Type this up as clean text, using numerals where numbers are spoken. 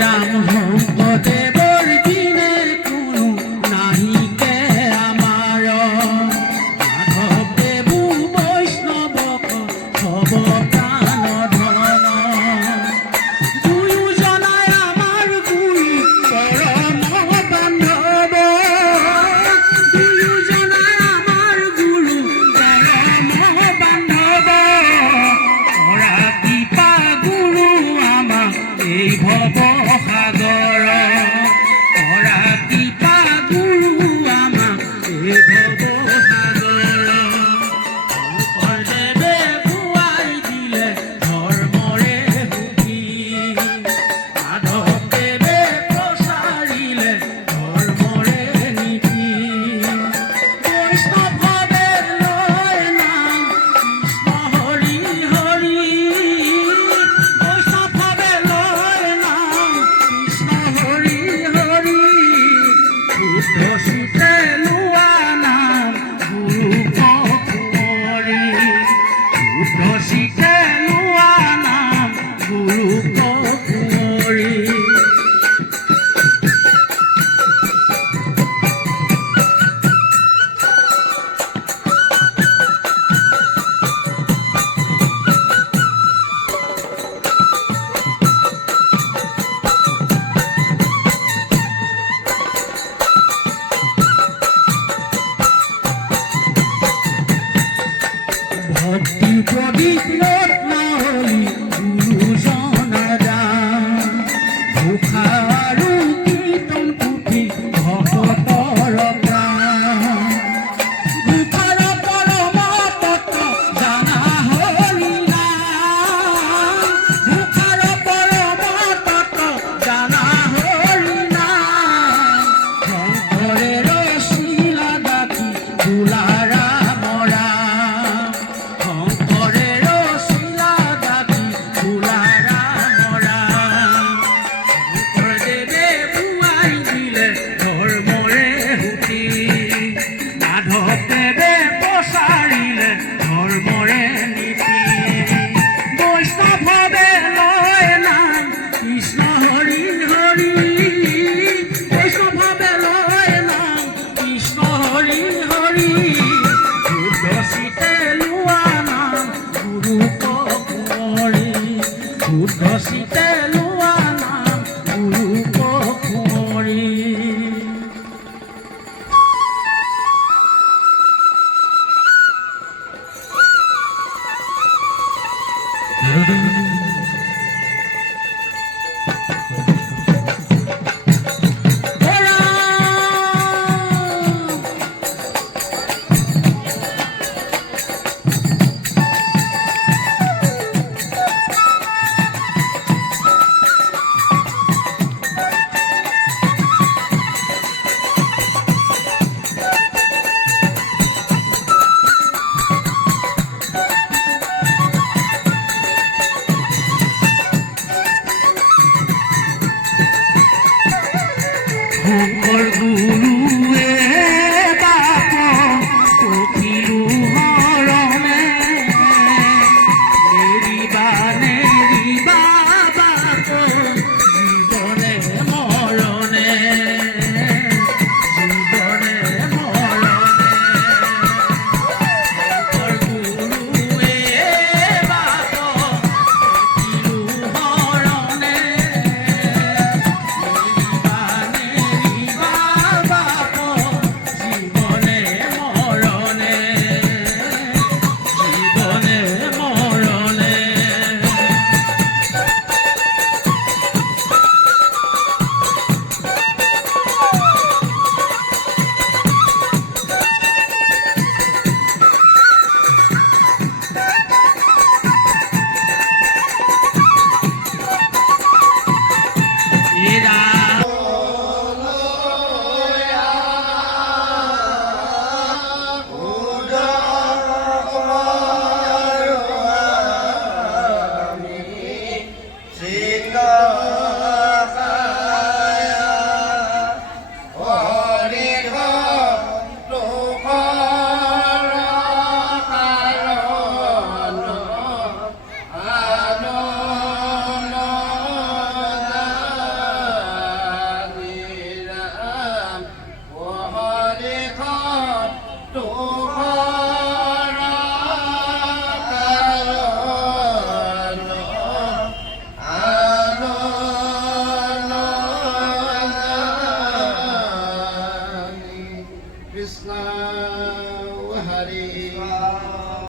ৰাম শংকৰদেৱৰ দিনে কোনো নাহিকে আমাৰ মাধৱদেৱ বৈষ্ণৱক হব প্ৰাণ ধন দুয়োজনাই আমাৰ গুৰু পৰম বান্ধৱ দুয়োজনাই আমাৰ গুৰু পৰম বান্ধৱ কৰা কৃপা গুৰু আমাক এই ভৱ সাগৰ কৰা কৃপা গুৰু আমাক এই ভৱ সাগৰ শংকৰদেৱে খুৱাই দিলে ধৰ্মৰে সুখী মাধৱদেৱে প্ৰচাৰিলে ধৰ্মৰে নীতি বৈষ্ণৱভাৱে লয় নাম কৃষ্ণ হৰি হৰি বৈষ্ণৱভাৱে লয় নাম কৃষ্ণ হৰি হৰি শুদ্ধ চিতে লোৱা নাম গুৰু কুঁৱৰী শুদ্ধ চিতে লোৱা নাম গুৰু কুঁৱৰী ভক্তি প্ৰদীপ